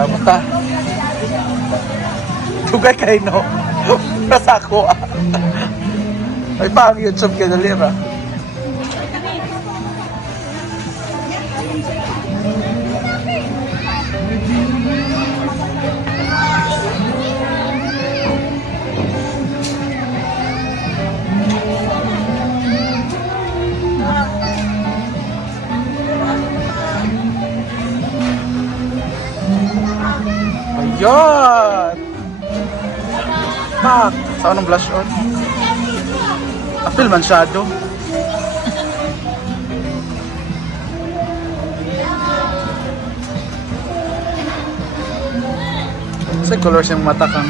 Kamusta? Tugay kay no. Nasa ako ah. Ay pa ang YouTube ka dali ba? Ayan! Pak! Saan ang blush on? Apil man shadow. Sa colors yung mata kang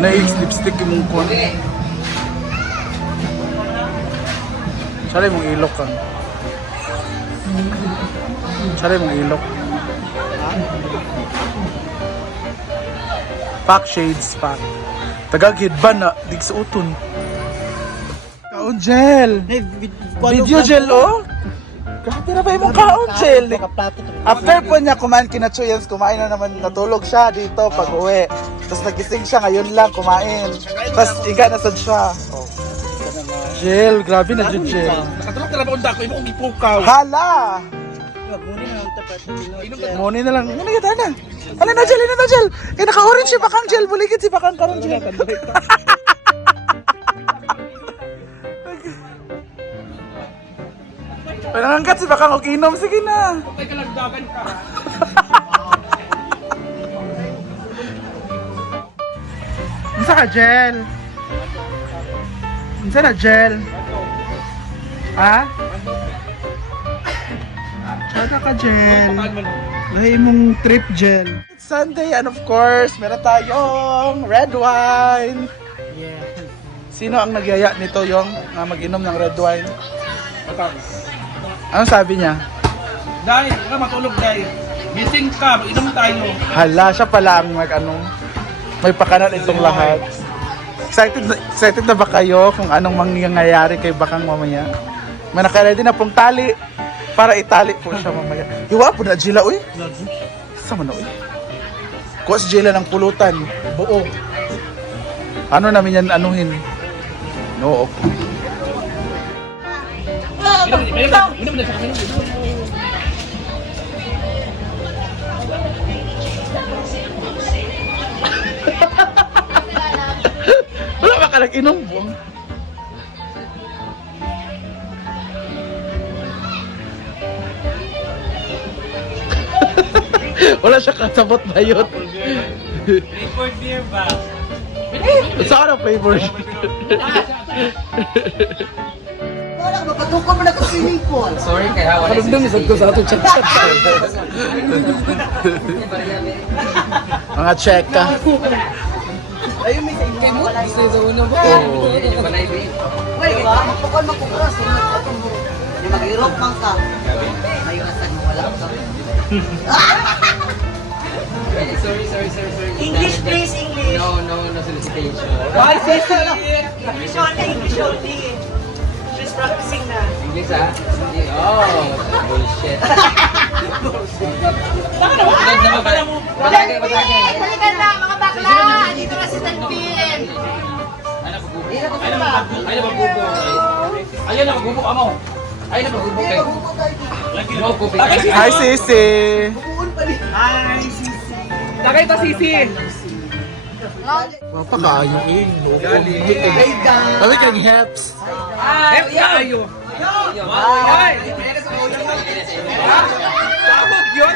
nails lipstick yung mong kon. Sari mong ilok kang. Sari mong ilok. Pack shades, pack. Tagag headband na, dig sa uton. Kaon gel. Video gel, oh. Grabe na ba yung kaon gel? After po niya kumain kina Chuyens, kumain na naman, natulog siya dito pag uwi. Tapos nagising siya, ngayon lang kumain. Tapos iga na sad siya. Oh. Gel, grabe na dyan gel. Nakatulog talaga kung dako, imong ipukaw. Hala! Muni na lang. Muni ka na. Ano na gel, ano na gel. Kaya naka-orange si Bakang gel. Buligid si Bakang karon gel. Panangangkat si Bakang o kinom. Sige na. Patay ka lang dagan ka. Unsa ka gel? Unsa na gel? Ha? Tsaka ka gel. Lahi mong trip gel. It's Sunday and of course, meron tayong red wine. Yes. Sino ang nagyaya nito yung mag-inom ng red wine? Matang. Anong sabi niya? Dahil, ka matulog dahil. Gising ka, inom tayo. Hala, siya pala ang may pakanan itong lahat. Excited na ba kayo kung anong mangyayari kay Bakang mamaya? May naka-ready na pong tali para itali po siya mamaya. Hiwa po na Jila, uy. Sama na, uy. Kuha si Jila ng pulutan. Buo. Ano namin yan anuhin? No, okay. Inom na sa kanya. Wala ba ka nag-inom po? Wala siya kasabot bayot. Record beer ba? Saan ang favor? Wala, mapatukon mo na ito swimming pool. Sorry kaya wala. Anong dumisag ko sa ating chat-chat? Mga check ka. Ayun, may kay mo. Gusto yung una ba? Oo. Uy, diba? Magpukon magpukras. Yung mag-irop mang ka. Ayun, nasan mo wala ka. Sorry. English please, English. No solicitation. Why, sisi? English only. She's practicing na. English ah? Hindi. Oh, bullshit. Huwag naman pala. Patagay. Halika na, mga bakla. Dito na si Talpin. Ay na magbubo. Ayun na magbubo ka mo. Ay na magbubo kayo. No coffee. Hi, Sisi! Hi, Sisi. Tagay ta sisi. Papakaayo eh. Sabi ka ng heps. Ay, tayo. Ay! Tawag yun?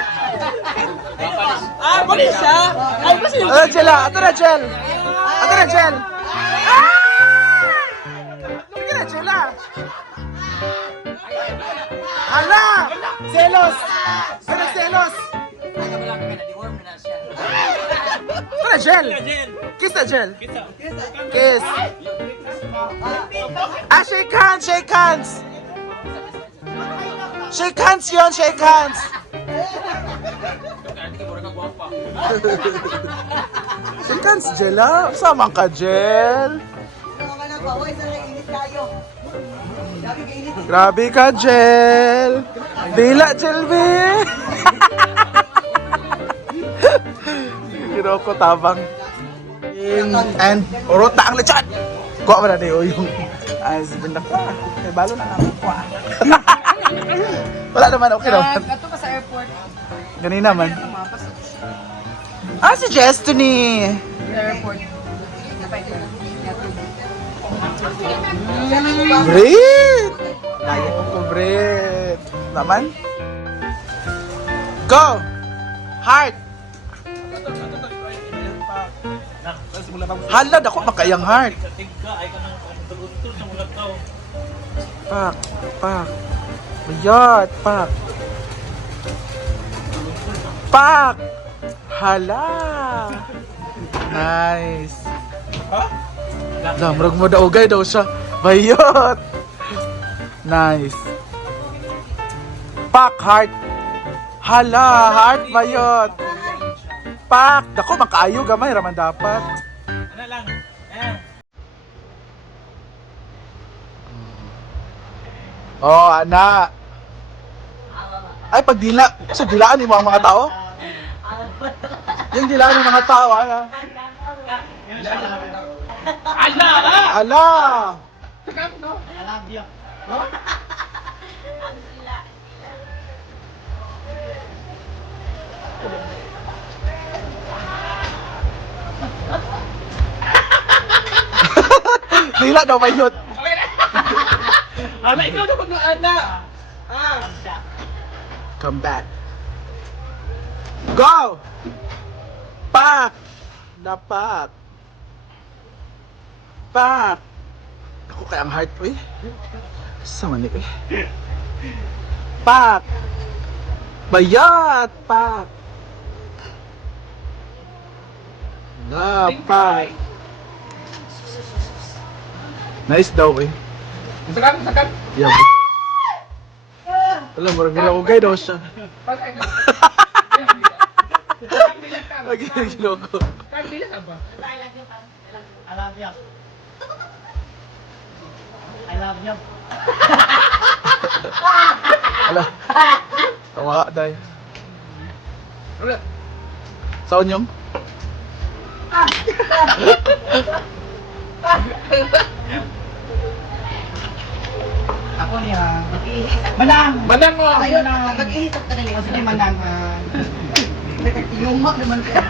Ah, mali siya? Ay, kasi yung... Ano, Jel? Ato na, Jel! Ato na, Jel! Ah! Lumi ka na, Jel, ah! Hala! Selos! Ano, selos? Ito na, Jel! Kiss na, Jel! Kiss! Ah, shake hands! Shake hands! Shake hands yun! Shake hands! Shake hands, Jel, ah! Sama ka, Jel! Grabe ka, Jel! Dila, Jel, be! Ginoo ko tabang. And urota ang lechon. Kuha mo na niyo yung husband na kuha. May balo na namin kuha. Wala naman, okay naman. Ato ka sa airport. Ganina man. Mapasok Si Destiny. sa airport. Brit! Layo ko, Brit. Naman? Go! Heart! Halad ako makayang heart. Pak, pak. Bayat, pak. Pak! Hala! Nice. Damrag mo daw daw siya. Bayot! Nice. Pak, heart. Hala, heart, bayot. Pak! Dako, makaayo gamay, raman dapat. Ano lang? Ayan. Oh, ana. Ay, pag dila. Sa dilaan ni mga tao? Yung dilaan ng mga tao, ana. Ala! Ala! Dila daw bayot. Ana, ikaw dapat na ana! Come back. Go! Pak! Dapat. Pak! Ako kaya ang heart ko eh. Sama ni eh. Pak! Bayat! Pak! Dapat. Nice daw eh. Sakan, sakan! Yeah. Alam mo, ginagugay daw siya. Lagi ginoko. Kambila ka ba? I love you. I love you. Ala. Tawa day. Ano? Saan yung? Ako niya. Manang! Manang mo! Ayun na. Nag-ihisap ka nila. Sige, manang. Yumak naman ka.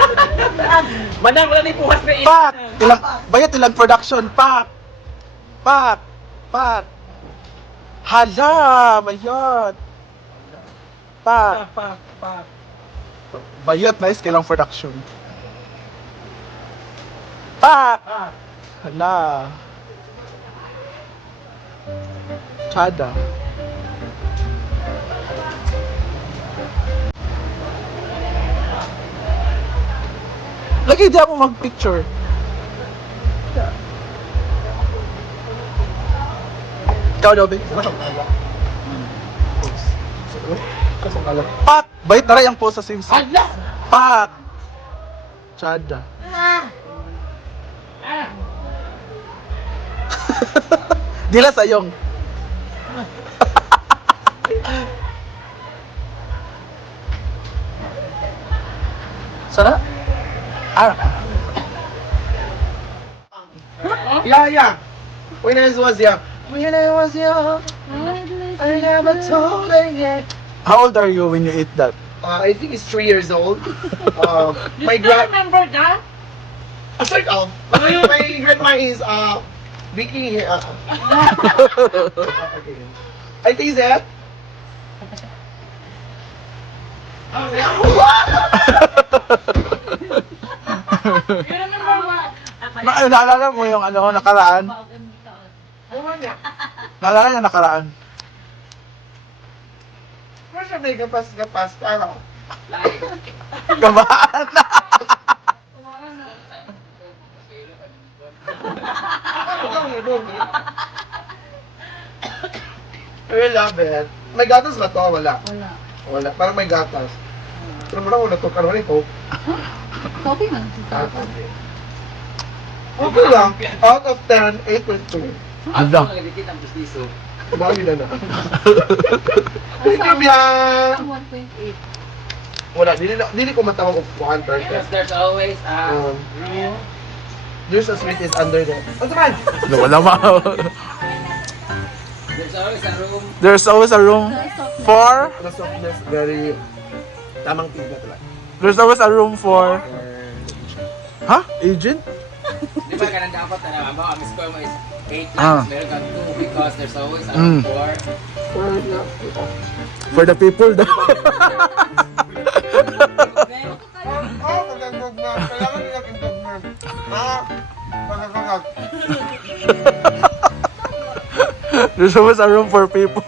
Manang, wala na ipuhas na Pak! Ilang, bayat ilang production. Pak! Pak! Pak! Hala! Bayat! Pak! Pak. Bayat, nice kailang production. Pak! Hala! Chada. Lagi di ako mag-picture. Ikaw daw, babe. Pak! Bayit na rin ang post sa Simpsons. Ala! Pak! Chada. Dila sayong. Sana? Ah. Yeah. When I was young. I never told her. How old are you when you eat that? I think it's 3 years old. My Remember that? sort of. My grandma is Vicky. I think that. You remember what? Naalala mo yung ano, nakaraan? Naalala niya nakaraan? Ano siya may gapas? Ano? Gabaan na! I love it. May gatas ba to? Wala. Wala. Parang may gatas. Pero wala to. Pero wala ito. Coffee man. Okay lang. Out of 10, 8.2. Ano? Dami na na. Thank you, Bian! 1.8. Wala, dili ko matawag upuan Because purpose. there's always a Um, room. There's a suite is under there. Ano man? Wala ma. There's always a room. There's always a room for... The softness, very tamang timpla talaga. There's always a room for... Ha? Agent? Di ba ganun dapat na ang score mo is 8 Ah. lang, meron kang 2 because there's always a Mm. room for For the people daw. Magandang na. Kailangan nila improvement. There's always a room for people.